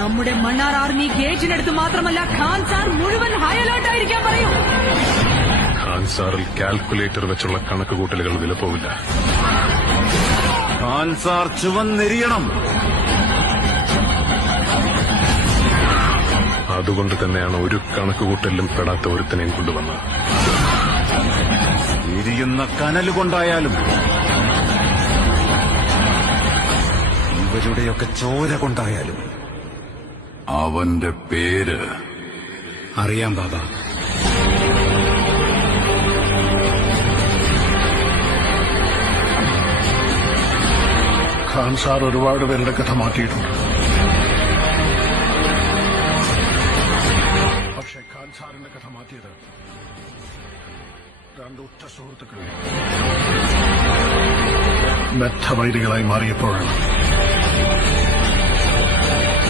നമ്മുടെ മണ്ണാർ ആർമി ഗേറ്റിനടുത്ത് മാത്രമല്ല ഖാൻ സാർ മുഴുവൻ ഹൈ അലേർട്ട് ആയിരിക്കാൻ പറയും. ഖാൻ സാറിൽ കാൽക്കുലേറ്റർ വെച്ചുള്ള കണക്കുകൂട്ടലുകൾ വിലപ്പോവില്ല. ഖാൻ സാർ ചുവന്നെരിയണം. അതുകൊണ്ട് തന്നെയാണ് ഒരു കണക്കുകൂട്ടലിലും പെടാത്ത ഒരുത്തനെയും കൊണ്ടുവന്നത്. എരിയുന്ന കനലുകൊണ്ടായാലും ഇവരുടെയൊക്കെ ചോര കൊണ്ടായാലും അവന്റെ പേര് അറിയാം ബാബ. ഖാൻ സാർ ഒരുപാട് പേരുടെ കഥ മാറ്റിയിട്ടുണ്ട്. പക്ഷെ ഖാൻ സാറിന്റെ കഥ മാറ്റിയത് രണ്ട് ഉറ്റ സുഹൃത്തുക്കൾ ബദ്ധവൈരികളായി മാറിയപ്പോഴാണ്.